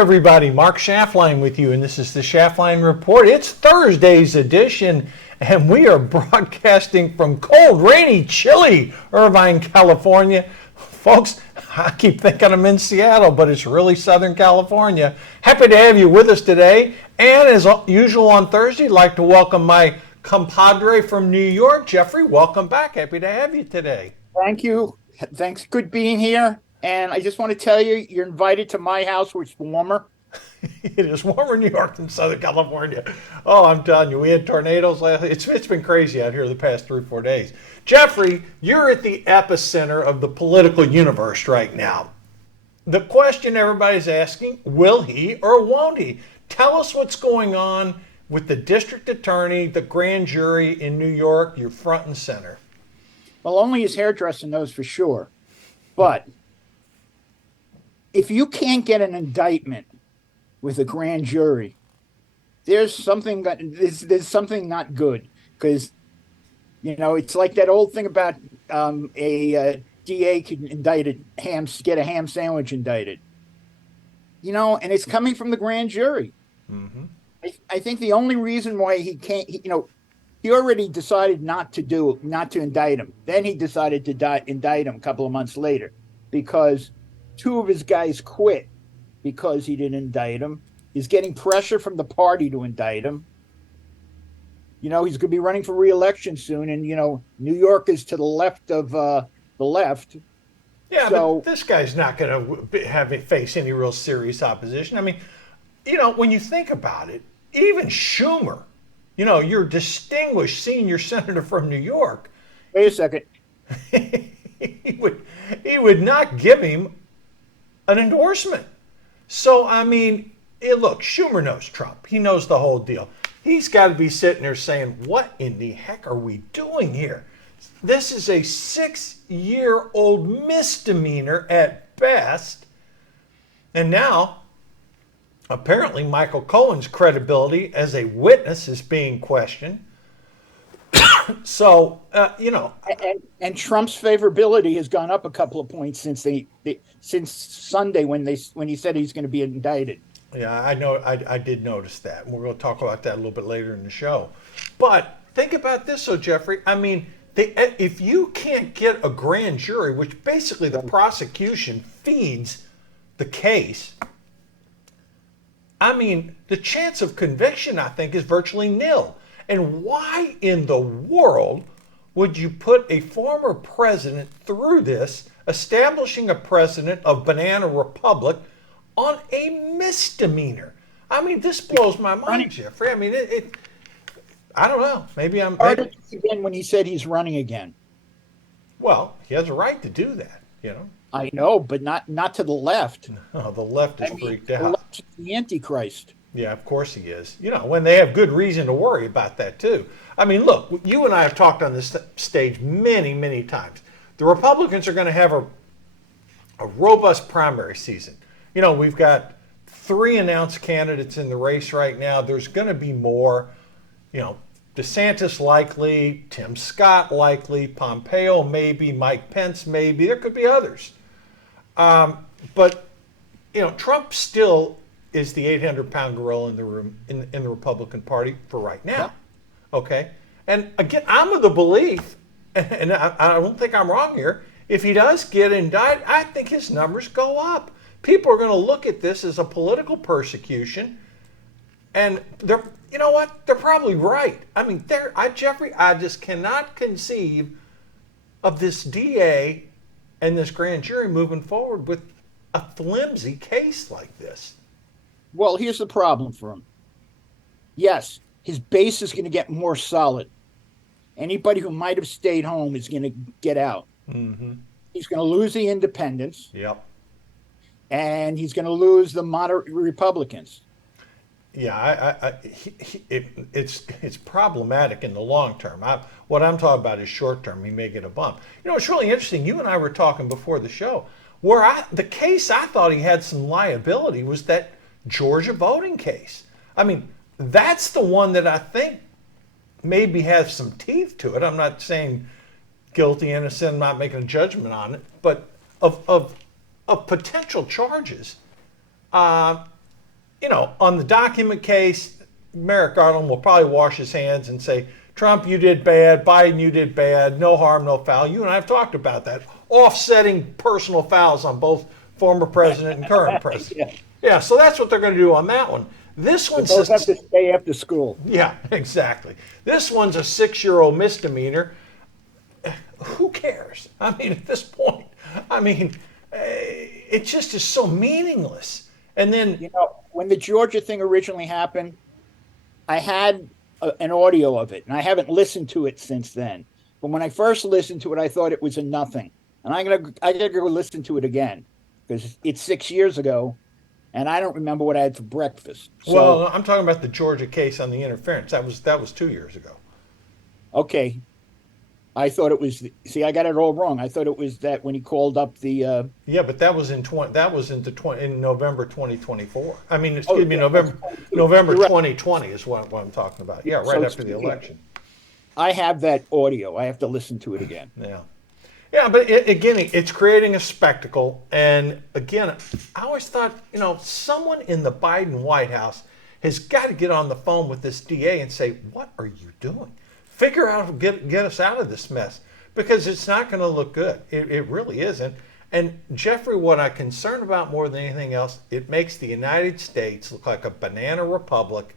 everybody. Mark Schaftlein with you, and this is the Schaftlein Report. It's Thursday's edition, and we are broadcasting from cold, rainy, chilly Irvine, California. Folks, I keep thinking I'm in Seattle, but it's really Southern California. Happy to have you with us today. And as usual on Thursday, I'd like to welcome my compadre from New York, Jeffrey. Welcome back. Happy to have you today. Thank you. Thanks. Good being here. And I just want to tell you, you're invited to my house, which is warmer. It is warmer in New York than Southern California. Oh, I'm telling you, we had tornadoes last. It's been crazy out here the past 3 or 4 days. Jeffrey, you're at the epicenter of the political universe right now. The question everybody's asking, will he or won't he? Tell us what's going on with the district attorney, the grand jury in New York. You're front and center. Well, only his hairdresser knows for sure. But if you can't get an indictment with a grand jury, there's something not good, because it's like that old thing about a DA can get a ham sandwich indicted, and it's coming from the grand jury. Mm-hmm. I think the only reason why he can't, he already decided not to indict him. Then he decided to indict him a couple of months later because 2 of his guys quit because he didn't indict him. He's getting pressure from the party to indict him. He's going to be running for re-election soon, and New York is to the left of the left. Yeah, so, but this guy's not going to face any real serious opposition. I mean, when you think about it, even Schumer, your distinguished senior senator from New York. Wait a second. he would not give him an endorsement. So, I mean, look, Schumer knows Trump. He knows the whole deal. He's got to be sitting there saying, what in the heck are we doing here? This is a 6-year-old misdemeanor at best. And now, apparently, Michael Cohen's credibility as a witness is being questioned. So, and Trump's favorability has gone up a couple of points since Sunday when he said he's going to be indicted. Yeah, I know. I did notice that. We're going to talk about that a little bit later in the show. But think about this, though, Jeffrey. I mean, if you can't get a grand jury, which basically the prosecution feeds the case, I mean, the chance of conviction, I think, is virtually nil. And why in the world would you put a former president through this, establishing a president of Banana Republic on a misdemeanor? I mean, this blows my mind, Jeffrey. I mean, I don't know. Maybe I'm... Again, when he said he's running again. Well, he has a right to do that, I know, but not to the left. No, the left is freaked out. The left is the Antichrist. Yeah, of course he is. When they have good reason to worry about that, too. I mean, look, you and I have talked on this stage many, many times. The Republicans are going to have a robust primary season. We've got 3 announced candidates in the race right now. There's going to be more. DeSantis likely, Tim Scott likely, Pompeo maybe, Mike Pence maybe. There could be others. But Trump still is the 800-pound gorilla in the room in the Republican Party for right now. Yeah. Okay? And again, I'm of the belief, and I don't think I'm wrong here, if he does get indicted, I think his numbers go up. People are going to look at this as a political persecution, and they're probably right. I mean, Jeffrey, I just cannot conceive of this DA and this grand jury moving forward with a flimsy case like this. Well, here's the problem for him. Yes, his base is going to get more solid. Anybody who might have stayed home is going to get out. Mm-hmm. He's going to lose the independents. Yep. And he's going to lose the moderate Republicans. Yeah, it's problematic in the long term. What I'm talking about is short term. He may get a bump. It's really interesting. You and I were talking before the show where the case I thought he had some liability was that Georgia voting case. I mean, that's the one that I think maybe has some teeth to it. I'm not saying guilty, innocent, I'm not making a judgment on it, but of potential charges. on the document case, Merrick Garland will probably wash his hands and say, Trump, you did bad. Biden, you did bad. No harm, no foul. You and I have talked about that. Offsetting personal fouls on both former president and current president. Yeah, so that's what they're going to do on that one. This one's Those have to stay after school. Yeah, exactly. This one's a 6-year-old misdemeanor. Who cares? I mean, at this point, it just is so meaningless. And then, when the Georgia thing originally happened, I had an audio of it, and I haven't listened to it since then. But when I first listened to it, I thought it was a nothing, and I gotta go listen to it again because it's 6 years ago, and I don't remember what I had for breakfast. So, well, I'm talking about the Georgia case on the interference. That was 2 years ago. Okay. I thought it was. See, I got it all wrong. I thought it was that when he called up the. Yeah, but that was in November 2024. I mean, excuse me, November 2020 is what I'm talking about. Yeah, right after the election. I have that audio. I have to listen to it again. Yeah, but again, it's creating a spectacle. And again, I always thought, someone in the Biden White House has got to get on the phone with this DA and say, what are you doing? Figure out how to get us out of this mess, because it's not going to look good. It really isn't. And Jeffrey, what I'm concerned about more than anything else, it makes the United States look like a banana republic.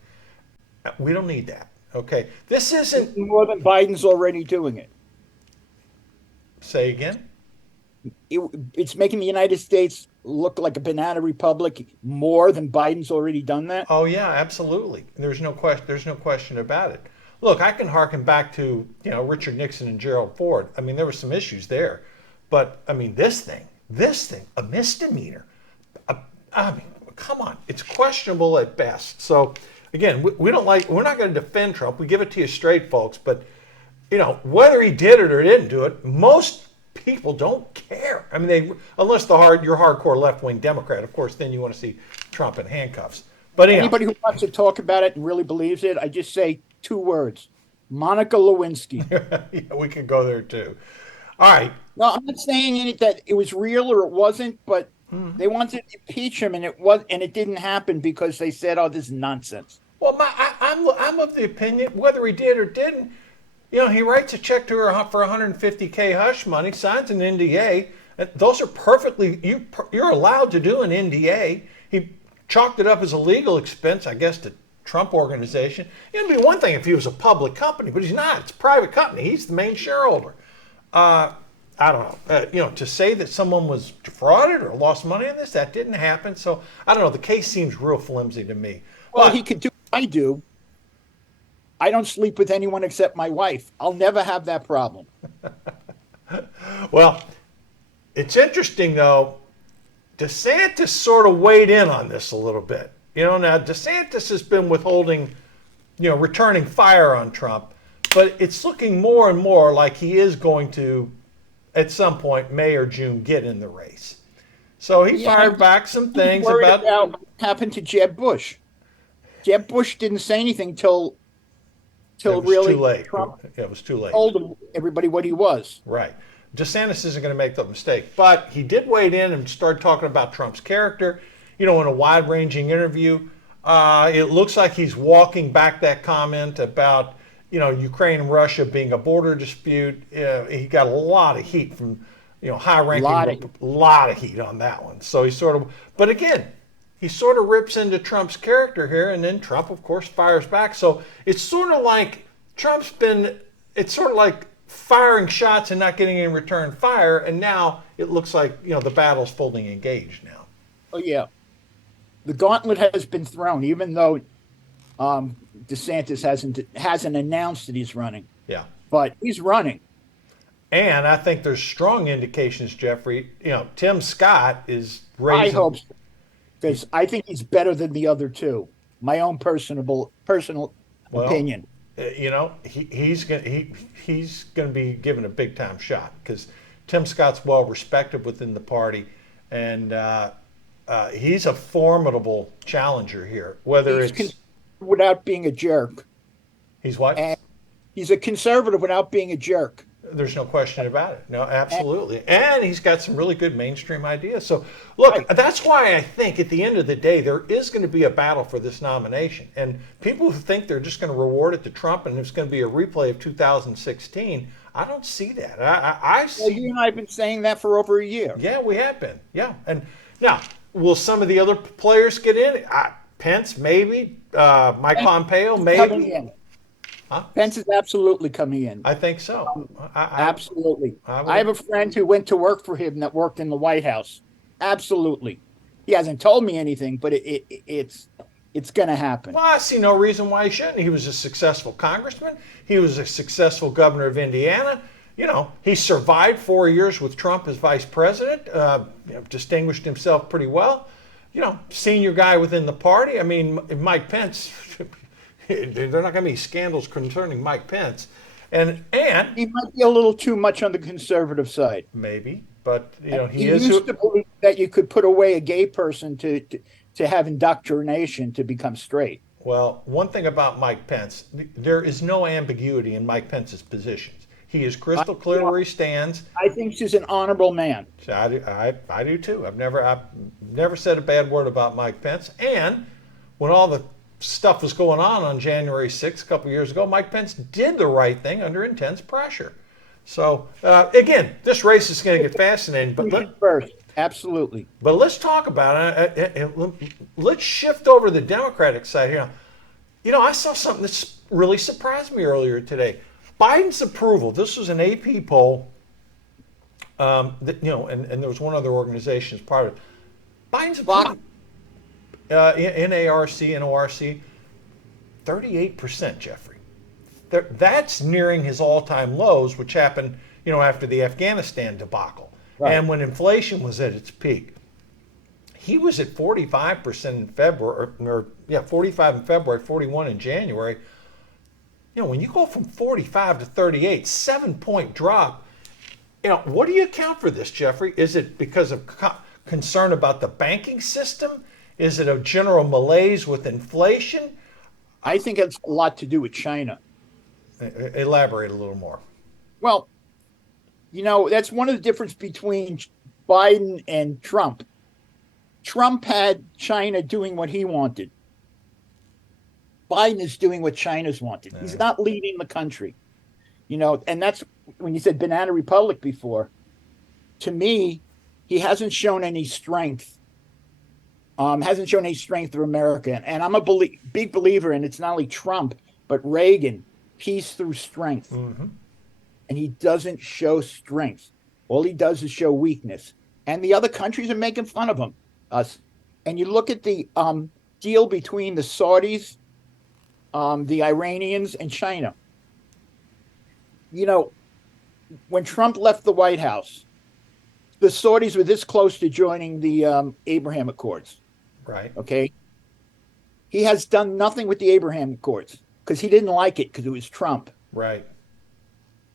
We don't need that. Okay, this isn't more than Biden's already doing it. Say again? It's making the United States look like a banana republic more than Biden's already done that. Oh yeah, absolutely. There's no question about it. Look, I can harken back to Richard Nixon and Gerald Ford. I mean, there were some issues there, but I mean, this thing, a misdemeanor. I mean, come on, it's questionable at best. So again, we're not going to defend Trump. We give it to you straight, folks. But whether he did it or didn't do it, most people don't care. I mean, unless you're hardcore left-wing Democrat, of course, then you want to see Trump in handcuffs. But anybody who wants to talk about it and really believes it, I just say 2 words: Monica Lewinsky. Yeah, we could go there too. All right. No, I'm not saying that it was real or it wasn't, but they wanted to impeach him, and it didn't happen because they said, "Oh, this is nonsense." Well, I'm of the opinion, whether he did or didn't, he writes a check to her for $150K hush money, signs an NDA. Those are perfectly you're allowed to do an NDA. He chalked it up as a legal expense, I guess, to Trump organization. It'd be one thing if he was a public company, but he's not. It's a private company. He's the main shareholder. I don't know. To say that someone was defrauded or lost money on this, that didn't happen. So I don't know. The case seems real flimsy to me. Well, he could do what I do. I don't sleep with anyone except my wife. I'll never have that problem. Well, it's interesting, though. DeSantis sort of weighed in on this a little bit. Now DeSantis has been withholding, returning fire on Trump, but it's looking more and more like he is going to, at some point, May or June, get in the race. So he fired back some things about what happened to Jeb Bush. Jeb Bush didn't say anything till really too late. Trump it was too late. Told everybody what he was. Right. DeSantis isn't going to make that mistake, but he did wade in and start talking about Trump's character. In a wide-ranging interview, it looks like he's walking back that comment about, Ukraine and Russia being a border dispute. He got a lot of heat from, high-ranking, a lot of heat on that one. So but again, he sort of rips into Trump's character here, and then Trump, of course, fires back. So it's sort of like it's sort of like firing shots and not getting in return fire, and now it looks like, the battle's fully engaged now. Oh, yeah. The gauntlet has been thrown, even though DeSantis hasn't announced that he's running. Yeah. But he's running. And I think there's strong indications, Jeffrey, Tim Scott is raising. I hope so, because I think he's better than the other two. My own personal opinion. He's going to be given a big time shot because Tim Scott's well respected within the party, and he's a formidable challenger here. Without being a jerk. He's what? And he's a conservative without being a jerk. There's no question about it. No, absolutely. And he's got some really good mainstream ideas. So, look, Right. that's why I think at the end of the day, there is going to be a battle for this nomination. And people who think they're just going to reward it to Trump and it's going to be a replay of 2016, I don't see that. I Well, see. you and I have been saying that for over a year. Yeah, we have been. Yeah. And now, will some of the other players get in? Pence, maybe. Mike Pompeo, Coming maybe. in. Huh? Pence is absolutely coming in. I think so. Absolutely. I I have a would, friend who went to work for him that worked in the White House. Absolutely. He hasn't told me anything, but it's going to happen. well, I see no reason why he shouldn't. He was a successful congressman. He was a successful governor of Indiana. You know, he survived 4 years with Trump as vice president. Distinguished himself pretty well. You know, senior guy within the party. I mean, Mike Pence. There are not going to be scandals concerning Mike Pence, and He might be a little too much on the conservative side. maybe, but you know, He used to believe that you could put away a gay person to have indoctrination to become straight. Well, one thing about Mike Pence, there is no ambiguity in Mike Pence's positions. He is crystal clear where he stands. I think he's an honorable man. So I do too. I've never said a bad word about Mike Pence. And when all the stuff was going on January 6th, a couple years ago, Mike Pence did the right thing under intense pressure. So again, this race is going to get fascinating. But First, absolutely. But let's talk about it. Let's shift over to the Democratic side here. You know, I saw something that really surprised me earlier today. Biden's approval. This was an AP poll. And there was one other organization as part of it. Biden's approval. NARC, 38%, Jeffrey. That's nearing his all-time lows, which happened, after the Afghanistan debacle, Right. and when inflation was at its peak. He was at 45% in February, 45 in February, 41 in January. When you go from 45 to 38, 7-point drop. What do you account for this, Jeffrey? Is it because of concern about the banking system? Is it a general malaise with inflation? I think it's a lot to do with China. Elaborate a little more. Well, that's one of the difference between Biden and Trump. Trump had China doing what he wanted. Biden is doing what China's wanted. He's not leading the country. And that's when you said banana republic before. To me, he hasn't shown any strength. Hasn't shown any strength of America. And I'm a big believer in it's not only Trump, but Reagan, peace through strength. Mm-hmm. And he doesn't show strength. All he does is show weakness. And the other countries are making fun of him, us. And you look at the deal between the Saudis, the Iranians, and China. When Trump left the White House, the Saudis were this close to joining the Abraham Accords. Right. Okay. He has done nothing with the Abraham Accords because he didn't like it because it was Trump. Right.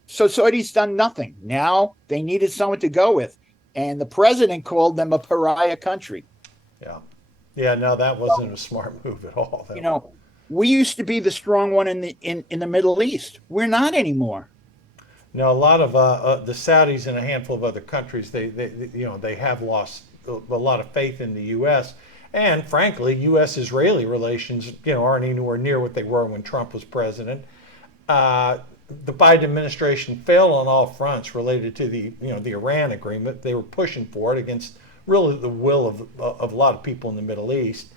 So Saudi's done nothing. Now they needed someone to go with. And the president called them a pariah country. Yeah. Yeah, no, that wasn't a smart move at all. We used to be the strong one in the Middle East. We're not anymore. Now, a lot of the Saudis and a handful of other countries, they have lost a lot of faith in the U.S. And frankly, U.S.-Israeli relations, aren't anywhere near what they were when Trump was president. The Biden administration failed on all fronts related to the Iran agreement. They were pushing for it against really the will of a lot of people in the Middle East.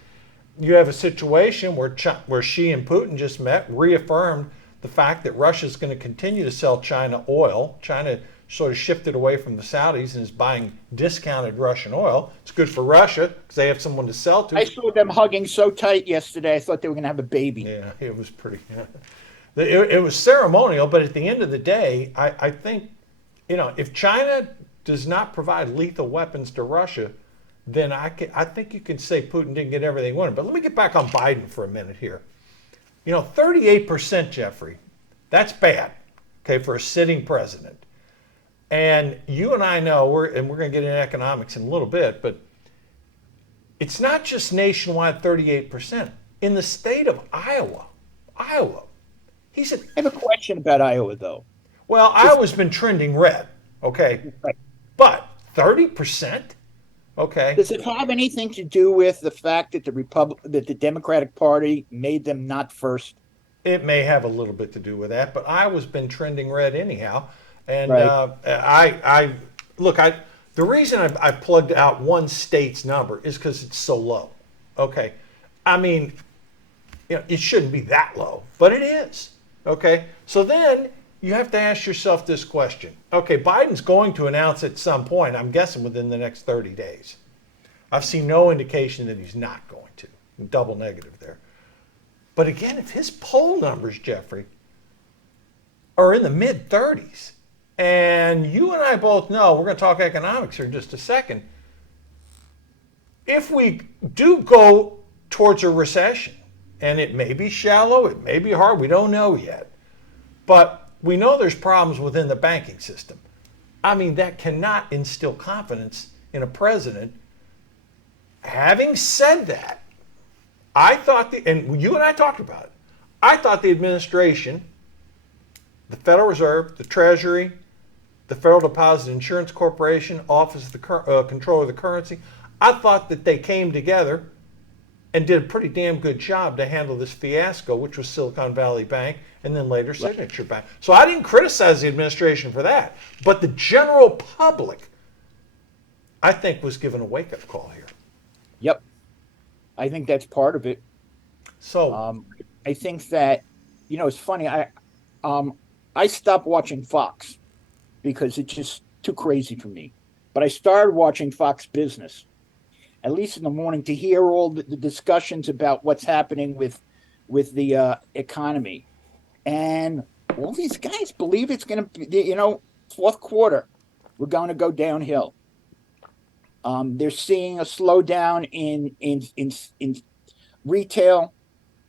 You have a situation where Xi and Putin just met, reaffirmed the fact that Russia is going to continue to sell China oil. China sort of shifted away from the Saudis and is buying discounted Russian oil. It's good for Russia because they have someone to sell to. I saw them hugging so tight yesterday. I thought they were going to have a baby. Yeah, it was pretty. It was ceremonial, but at the end of the day, I think, if China does not provide lethal weapons to Russia, then I think you can say Putin didn't get everything he wanted. But let me get back on Biden for a minute here. 38%, Jeffrey, that's bad, okay, for a sitting president. And you and I know, we're going to get into economics in a little bit, but it's not just nationwide 38%. In the state of Iowa, he's at. I have a question about Iowa, though. Well, I always been trending red, okay? Right. But 30%? Okay. Does it have anything to do with the fact that the Democratic Party made them not first? It may have a little bit to do with that, but Iowa's been trending red anyhow. And Right. look, the reason I plugged out one state's number is because it's so low. Okay. I mean, it shouldn't be that low, but it is. Okay. So then you have to ask yourself this question. Okay, Biden's going to announce at some point, I'm guessing within the next 30 days. I've seen no indication that he's not going to. Double negative there. But again, if his poll numbers, Jeffrey, are in the mid 30s, and you and I both know, we're going to talk economics here in just a second, if we do go towards a recession, and it may be shallow, it may be hard, we don't know yet, but we know there's problems within the banking system. I mean, that cannot instill confidence in a president. Having said that, I thought, and you and I talked about it, I thought the administration, the Federal Reserve, the Treasury, the Federal Deposit Insurance Corporation, Office of the Control of the Currency, I thought that they came together and did a pretty damn good job to handle this fiasco, which was Silicon Valley Bank and then later Signature Bank. So I didn't criticize the administration for that, but the general public, I think, was given a wake-up call here. Yep. I think that's part of it. So I think that, it's funny. I stopped watching Fox because it's just too crazy for me. But I started watching Fox Business, at least in the morning, to hear all the discussions about what's happening with the economy. And all these guys believe it's going to be, fourth quarter, we're going to go downhill. They're seeing a slowdown in retail.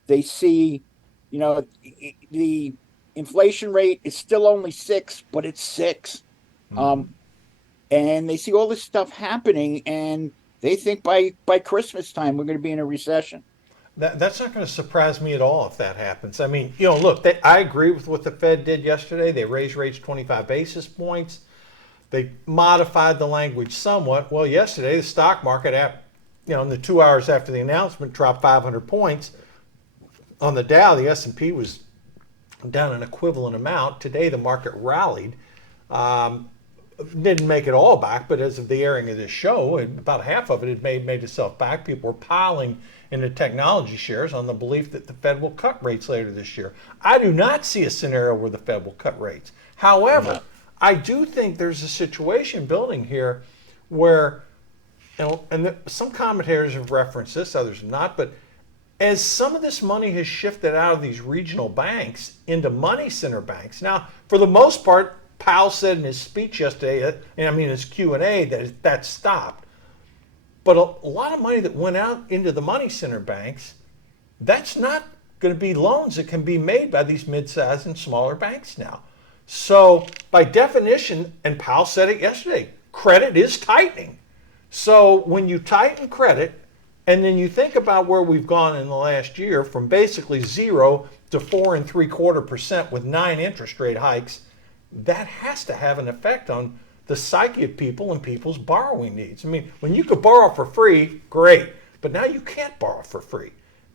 They see, the inflation rate is still only 6, but it's 6. And they see all this stuff happening, and they think by Christmas time we're going to be in a recession. That's not going to surprise me at all if that happens. I mean, look, I agree with what the Fed did yesterday. They raised rates 25 basis points. They modified the language somewhat. Well, yesterday the stock market, in the 2 hours after the announcement, dropped 500 points. On the Dow, the S&P was down an equivalent amount. Today the market rallied. Didn't make it all back, but as of the airing of this show, about half of it had made itself back. People were piling into technology shares on the belief that the Fed will cut rates later this year. I do not see a scenario where the Fed will cut rates. However, I do think there's a situation building here where, some commentators have referenced this, others have not, but as some of this money has shifted out of these regional banks into money center banks. Now, for the most part, Powell said in his speech yesterday, his Q&A, that stopped. But a lot of money that went out into the money center banks, that's not going to be loans that can be made by these mid-sized and smaller banks now. So by definition, and Powell said it yesterday, credit is tightening. So when you tighten credit, and then you think about where we've gone in the last year from basically 0 to 4.75% with 9 interest rate hikes, that has to have an effect on the psyche of people and people's borrowing needs. I mean, when you could borrow for free, great, but now you can't borrow for free.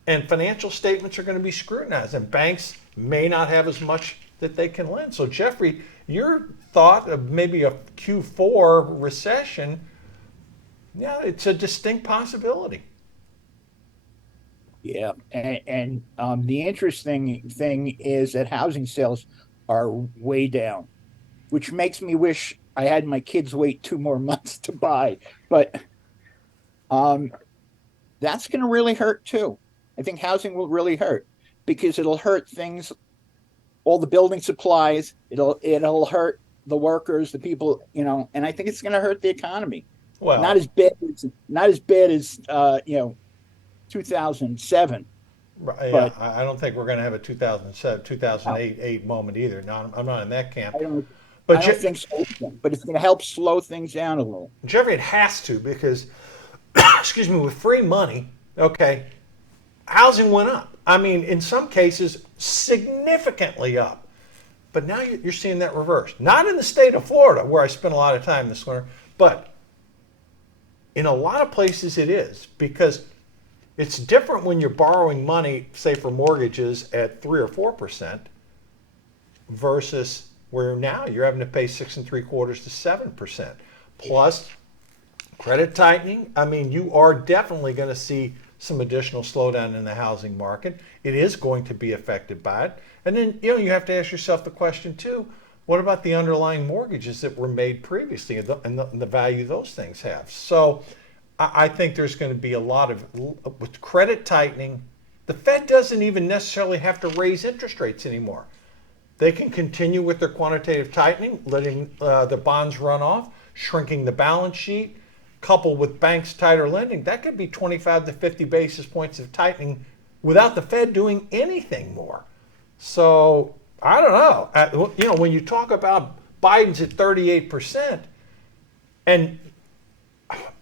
And financial statements are going to be scrutinized, and banks may not have as much that they can lend. So, Jeffrey, your thought of maybe a Q4 recession, yeah, it's a distinct possibility. Yeah, and the interesting thing is that housing sales are way down, which makes me wish I had my kids wait 2 more months to buy. But that's going to really hurt too. I think housing will really hurt because it'll hurt things, all the building supplies. It'll hurt the workers, the people, and I think it's going to hurt the economy. Well, not as bad as 2007. Yeah, but I don't think we're going to have a 2007, 2008 moment either. No, I'm not in that camp. I don't But think so, but it's going to help slow things down a little. Jeffrey, it has to because, excuse me, with free money, okay, housing went up. I mean, in some cases, significantly up. But now you're seeing that reverse. Not in the state of Florida, where I spent a lot of time this winter, but in a lot of places it is, because it's different when you're borrowing money, say for mortgages at 3 or 4%, versus where now you're having to pay 6.75 to 7%. Plus credit tightening. I mean, you are definitely going to see some additional slowdown in the housing market. It is going to be affected by it. And then, you have to ask yourself the question too, what about the underlying mortgages that were made previously and the value those things have? So I think there's going to be a lot of, with credit tightening, the Fed doesn't even necessarily have to raise interest rates anymore. They can continue with their quantitative tightening, letting the bonds run off, shrinking the balance sheet, coupled with banks' tighter lending. That could be 25 to 50 basis points of tightening without the Fed doing anything more. So I don't know. When you talk about Biden's at 38%, and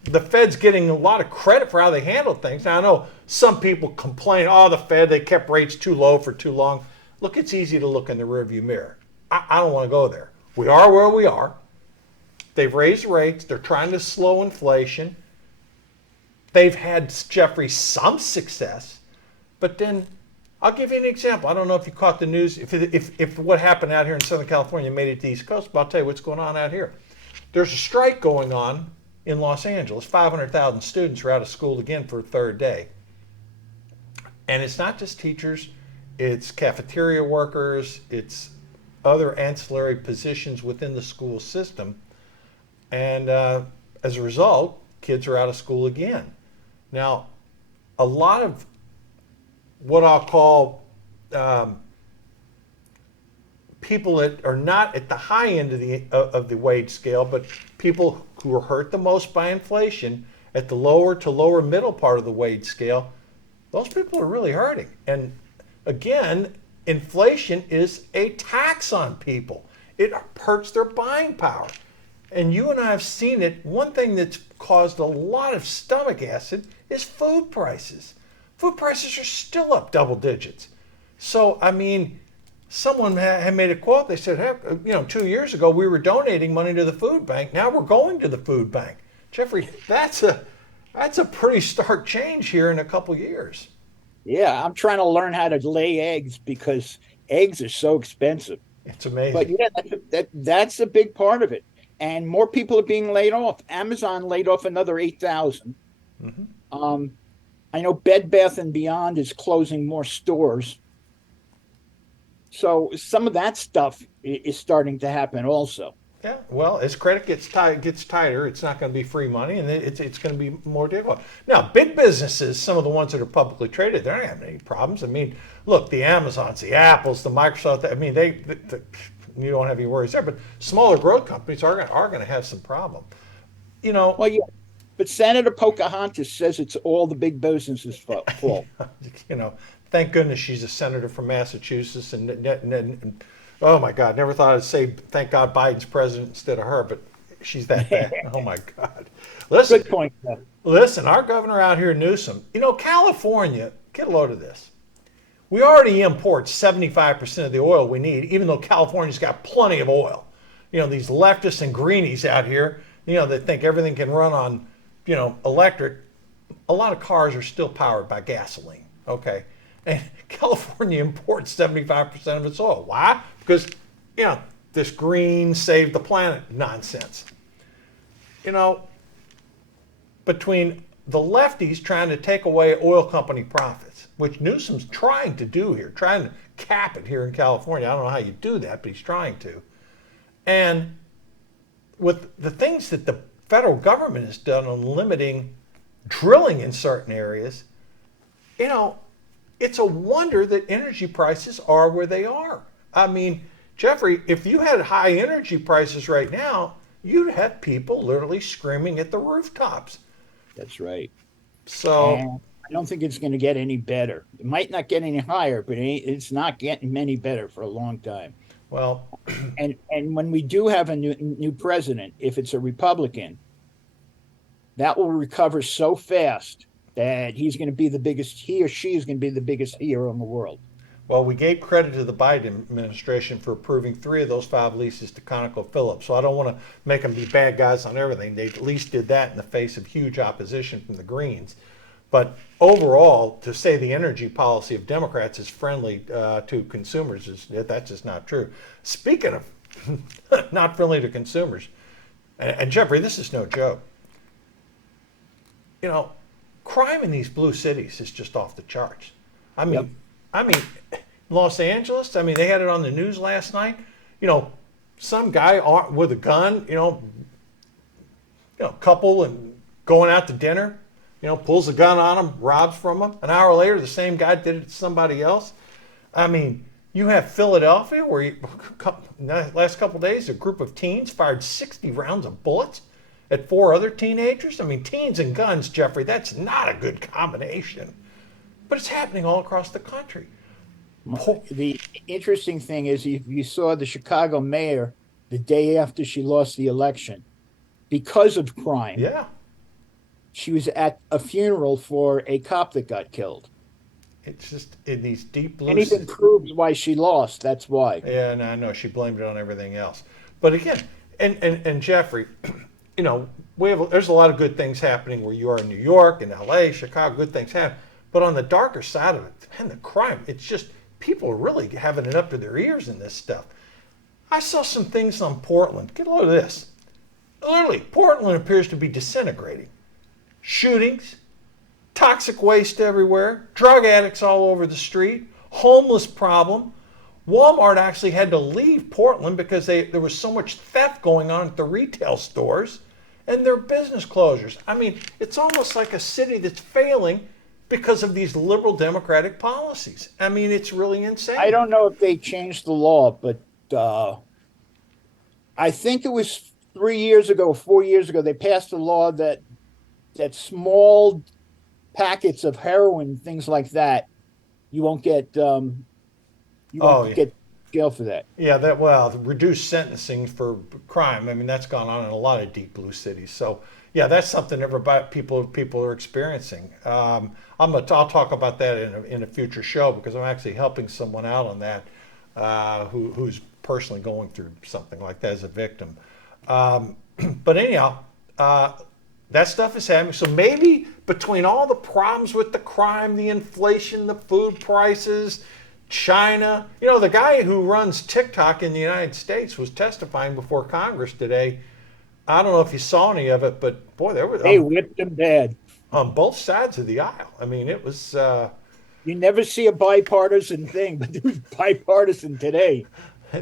the Fed's getting a lot of credit for how they handle things. Now, I know some people complain, the Fed, they kept rates too low for too long. Look, it's easy to look in the rearview mirror. I don't want to go there. We are where we are. They've raised rates. They're trying to slow inflation. They've had, Jeffrey, some success. But then, I'll give you an example. I don't know if you caught the news, if what happened out here in Southern California made it to the East Coast, but I'll tell you what's going on out here. There's a strike going on in Los Angeles. 500,000 students are out of school again for a third day. And it's not just teachers. It's cafeteria workers. It's other ancillary positions within the school system. And as a result, kids are out of school again. Now, a lot of what I'll call people that are not at the high end of the wage scale, but people who are hurt the most by inflation at the lower to lower middle part of the wage scale, those people are really hurting. And again, inflation is a tax on people. It hurts their buying power. And you and I have seen it. One thing that's caused a lot of stomach acid is food prices. Food prices are still up double digits. So, I mean, someone had made a quote. They said, hey, 2 years ago, we were donating money to the food bank. Now we're going to the food bank. Jeffrey, that's a pretty stark change here in a couple years. Yeah, I'm trying to learn how to lay eggs because eggs are so expensive. It's amazing. But yeah, that's a big part of it. And more people are being laid off. Amazon laid off another 8,000. Mm-hmm. I know Bed Bath & Beyond is closing more stores. So some of that stuff is starting to happen also. Yeah, well, as credit gets tighter, it's not going to be free money, and it's going to be more difficult. Now, big businesses, some of the ones that are publicly traded, they're not having any problems. I mean, look, the Amazons, the Apples, the Microsoft, I mean, you don't have any worries there. But smaller growth companies are going to have some problem. Well, yeah, but Senator Pocahontas says it's all the big businesses' fault. Thank goodness she's a senator from Massachusetts, and oh my God, never thought I'd say thank God Biden's president instead of her, but she's that bad. Oh my God. Listen, good point. Listen, our governor out here, Newsom, California, get a load of this. We already import 75% of the oil we need, even though California's got plenty of oil. These leftists and greenies out here, that think everything can run on, electric. A lot of cars are still powered by gasoline, okay? And California imports 75% of its oil. Why? Because, this green save the planet nonsense. Between the lefties trying to take away oil company profits, which Newsom's trying to do here, trying to cap it here in California. I don't know how you do that, but he's trying to. And with the things that the federal government has done on limiting drilling in certain areas, it's a wonder that energy prices are where they are. I mean, Jeffrey, if you had high energy prices right now, you'd have people literally screaming at the rooftops. That's right. So and I don't think it's going to get any better. It might not get any higher, but it's not getting any better for a long time. Well, and when we do have a new president, if it's a Republican, that will recover so fast that he or she is going to be the biggest hero in the world. Well, we gave credit to the Biden administration for approving 3 of those 5 leases to ConocoPhillips. So I don't want to make them be bad guys on everything. They at least did that in the face of huge opposition from the Greens. But overall, to say the energy policy of Democrats is friendly to consumers, that's just not true. Speaking of not friendly to consumers, and Jeffrey, this is no joke. You know, crime in these blue cities is just off the charts. I mean, Yep. I mean, Los Angeles. I mean, they had it on the news last night. You know, some guy with a gun. Couple and going out to dinner. Pulls a gun on them, robs from them. An hour later, the same guy did it to somebody else. I mean, you have Philadelphia, where last couple of days, a group of teens fired 60 rounds of bullets at 4 other teenagers. I mean, teens and guns, Jeffrey, that's not a good combination. But it's happening all across the country. The interesting thing is, if you saw the Chicago mayor the day after she lost the election, because of crime, Yeah. she was at a funeral for a cop that got killed. It's just in these deep blue. Anything proves why she lost. That's why. Yeah, no, I know. She blamed it on everything else. But again, and Jeffrey, there's a lot of good things happening where you are in New York and LA, Chicago, good things happen. But on the darker side of it, man, the crime, it's just people are really having it up to their ears in this stuff. I saw some things on Portland. Get a load of this. Literally, Portland appears to be disintegrating. Shootings, toxic waste everywhere, drug addicts all over the street, homeless problem. Walmart actually had to leave Portland because there was so much theft going on at the retail stores and their business closures. I mean, it's almost like a city that's failing because of these liberal democratic policies. I mean, it's really insane. I don't know if they changed the law, but I think it was 3 years ago, 4 years ago, they passed a law that small packets of heroin, things like that, you won't get get jail for that. Yeah, reduced sentencing for crime. I mean, that's gone on in a lot of deep blue cities. So yeah, that's something people are experiencing. I'll talk about that in a future show, because I'm actually helping someone out on that who's personally going through something like that as a victim. But anyhow, that stuff is happening. So maybe between all the problems with the crime, the inflation, the food prices, China, the guy who runs TikTok in the United States was testifying before Congress today. I don't know if you saw any of it, but boy, they whipped him bad on both sides of the aisle. I mean, it was. You never see a bipartisan thing, but it was bipartisan today.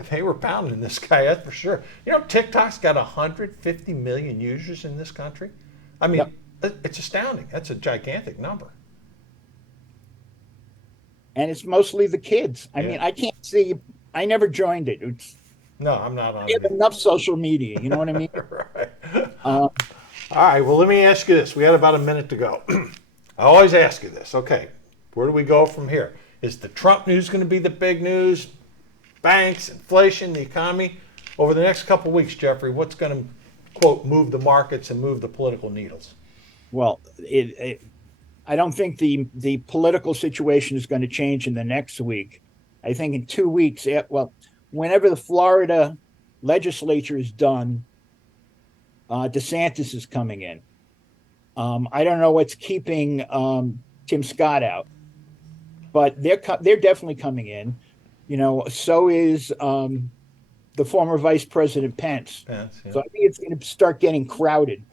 They were pounding this guy, that's for sure. TikTok's got 150 million users in this country. I mean, yep. It's astounding. That's a gigantic number. And it's mostly the kids. I mean, I can't see. I never joined it. No, I'm not on it. Have enough social media. You know what I mean? Right. All right. Well, let me ask you this. We had about a minute to go. I always ask you this. Okay, where do we go from here? Is the Trump news going to be the big news? Banks, inflation, the economy. Over the next couple of weeks, Jeffrey, what's going to, quote, move the markets and move the political needles? Well, I don't think the political situation is going to change in the next week. I think in 2 weeks, whenever the Florida legislature is done, DeSantis is coming in. I don't know what's keeping Tim Scott out, but they're definitely coming in. So is the former Vice President Pence. Yeah. So I think it's going to start getting crowded,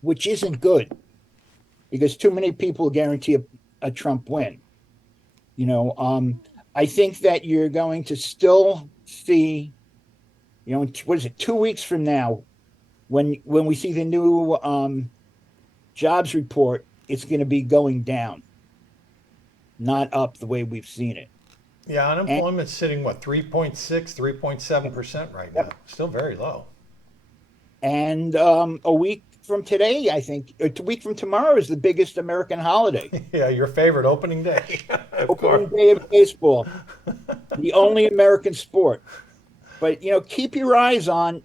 which isn't good, because too many people guarantee a Trump win. I think that you're going to still see, what is it, 2 weeks from now, when we see the new jobs report, it's going to be going down, not up the way we've seen it. Yeah, unemployment's sitting, 3.6, 3.7% right now. Still very low. And a week from today, I think, a week from tomorrow is the biggest American holiday. Yeah, your favorite opening day. Opening day of baseball, the only American sport. But, keep your eyes on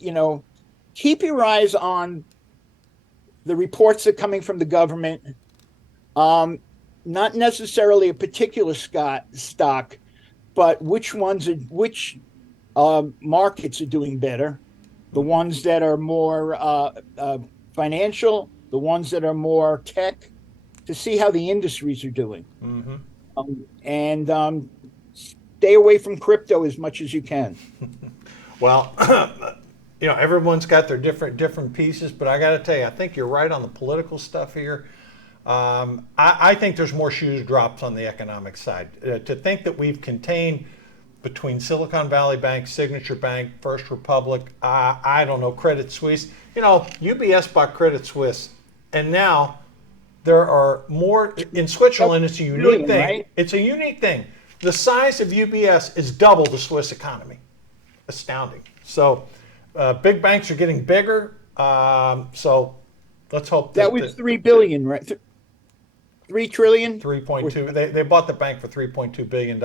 the reports that are coming from the government. Not necessarily a particular stock, but which markets are doing better? The ones that are more financial, the ones that are more tech, to see how the industries are doing. Mm-hmm. And stay away from crypto as much as you can. Well, everyone's got their different pieces, but I got to tell you, I think you're right on the political stuff here. I think there's more shoes drops on the economic side. To think that we've contained between Silicon Valley Bank, Signature Bank, First Republic, I don't know, Credit Suisse. UBS bought Credit Suisse, and now there are more in Switzerland. It's a unique thing. Right? It's a unique thing. The size of UBS is double the Swiss economy. Astounding. So big banks are getting bigger. So let's hope that was 3 billion, right? 3 trillion. 3.2. They bought the bank for $3.2 billion.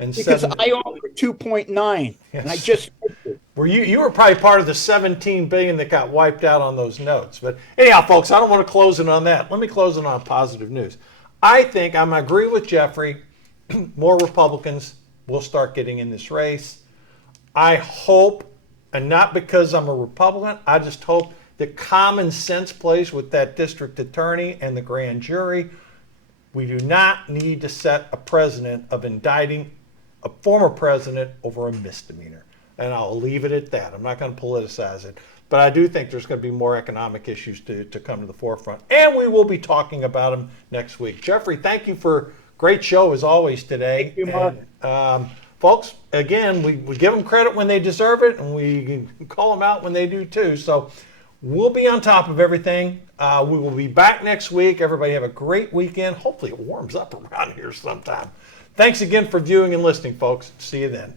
And because I own for 2.9, and I just you were probably part of the 17 billion that got wiped out on those notes. But anyhow, folks, I don't want to close it on that. Let me close it on positive news. I think I'm agree with Jeffrey. More Republicans will start getting in this race. I hope, and not because I'm a Republican, I just hope that common sense plays with that district attorney and the grand jury. We do not need to set a precedent of indicting a former president over a misdemeanor. And I'll leave it at that. I'm not going to politicize it. But I do think there's going to be more economic issues to come to the forefront. And we will be talking about them next week. Jeffrey, thank you for a great show as always today. Thank you, Mark. And, folks, again, we give them credit when they deserve it, and we call them out when they do too. So we'll be on top of everything. We will be back next week. Everybody have a great weekend. Hopefully it warms up around here sometime. Thanks again for viewing and listening, folks. See you then.